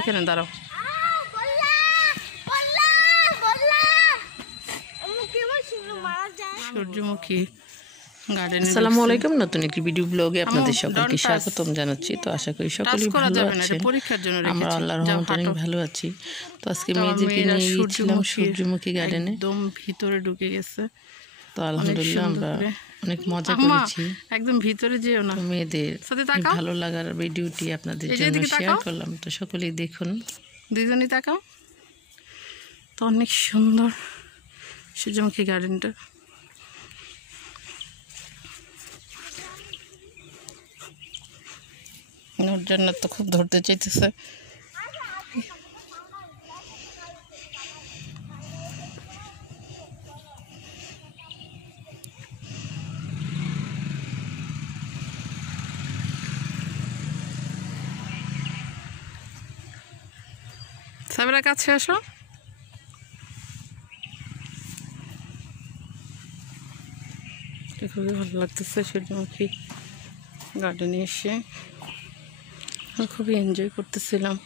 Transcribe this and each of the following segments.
এখানে দাঁড়াও। সূর্যমুখী গার্ডেন। আসসালামু আলাইকুম, নতুন একটি ভিডিও ব্লগে আপনাদের সকলকে স্বাগতম জানাচ্ছি। তো আশা করি সকলেই ভালো আছেন। আমরা আল্লাহর রহমতে অনেক ভালো আছি। তো আজকে মেয়েদেরকে নিয়ে গিয়েছিলাম সূর্যমুখী গার্ডেনে। একদম ভিতরে ঢুকে গেছে। তো আলহামদুলিল্লাহ আমরা অনেক মজা করেছি। একদম ভিতরে যেও না। মেয়েদের ভালো লাগার ভিডিওটি আপনাদের জন্য শেয়ার করলাম। তো সকলেই দেখুন, দুইজনই তাকাও। তো অনেক সুন্দর সূর্যমুখী গার্ডেনটা। ওর জন্য তো খুব ধরতে চাইতেছে। সাবরা কাছে আসো। খুবই ভালো লাগতেছে সূর্যমুখী গার্ডেনে এসে। খুবই এনজয় করতেছিলাম।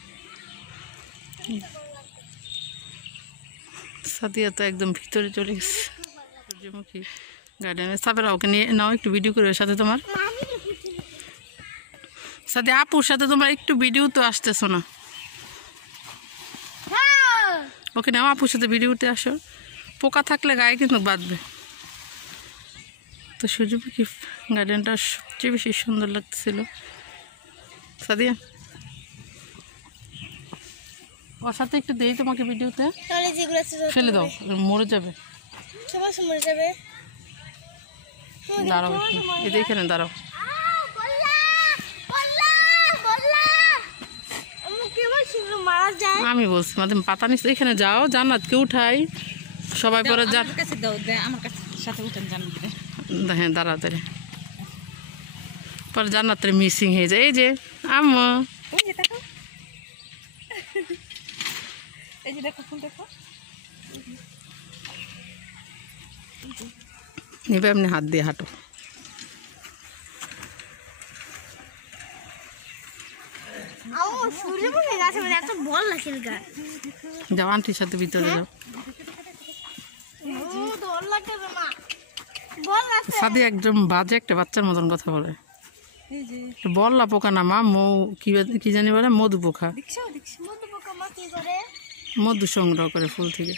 সাদিয়া তো একদম ভিতরে চলে গেছে সূর্যমুখী গার্ডেনে। সাবেরা ওকে নিয়ে নাও, একটু ভিডিও করে সাথে তোমার সাথে আপুর সাথে তোমার একটু ভিডিও তো আসতেছো না। ওকে নাও, আপুর সাথে ভিডিওতে আসো। পোকা থাকলে গায়ে কিন্তু বাঁধবে। তো সূর্যমুখী গার্ডেনটা সবচেয়ে বেশি সুন্দর লাগতেছিল। সাদিয়া ওর সাথে একটু দেই তোমাকে ভিডিওতে। ফেলে দাও, মরে যাবে। দাঁড়াও, এখানে দাঁড়াও। আমি বলছি মাঝে পাতা নিচ্ছে, এখানে যাও, জান্নাতকে উঠাই সবাই পরে যান। হ্যাঁ দাঁড়াও, পরে জান্নাতের মিসিং হয়ে যায়। এই যে আম্মু, নিবে এমনি হাত দিয়ে হাঁটো। যাও আন্টির সাথে ভিতরে যাও। সাদি একদম বাজে একটা বাচ্চার মতন কথা বলে। বললা পোকা না মা, কি জানি বলে, মধু পোকা। মধু সংগ্রহ করে ফুল থেকে।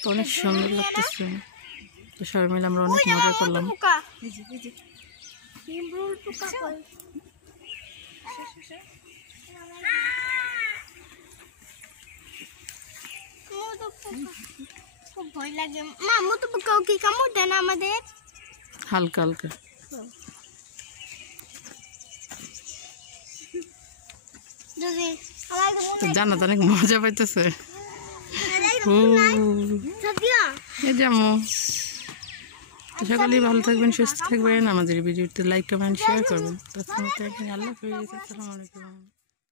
তো অনেক সুন্দর লাগতেছে। তো সবাই মিলে আমরা অনেক মজা করলাম। খুব ভয় লাগে মা, মধু পোকাও কি কামড় দেয় না আমাদের? হালকা হালকা। তো জান্নাত অনেক মজা পাইতেছে। এই যেমন সকলেই ভালো থাকবেন, সুস্থ থাকবেন। আমাদের ভিডিওতে লাইক, কমেন্ট, শেয়ার করবেন। আল্লাহ হাফেজ, আসসালামু আলাইকুম।